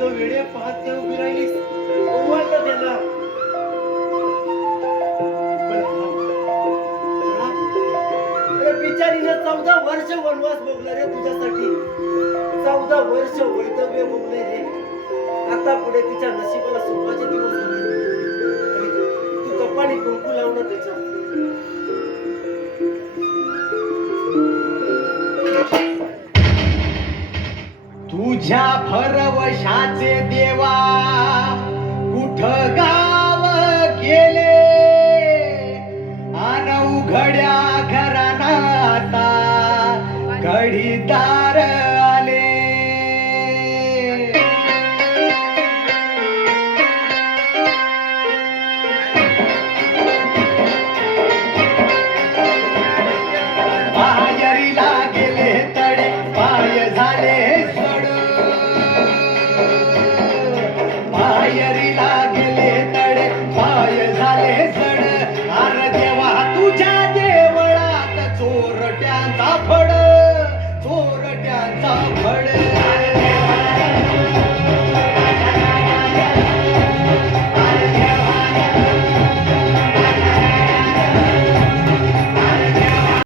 अगं वेडे पाहत उभी राहिलीस ओवाळलं त्याला. पण अरे बिचारीनं 14 वर्ष वनवास भोगला रे तुझ्यासाठी. 14 वर्ष वैधव्य भोगले रे. आता पुढे तिच्या नशिबाला सुखाचे दिवस आले. तू कपाळी कुंकू लावणं त्याच्या. तुझ्या भरवशाचे देवा कुठ गाव गेले आन उघड्या घराना आता घडीदार आले. बाहेरीला गेले तडे पाय झाले सड. बाहेरीला गेले तडे पाय झाले सड. अरे देवा तुझ्या देवळात चोरट्यांचा फड. चोरट्यांचा फड.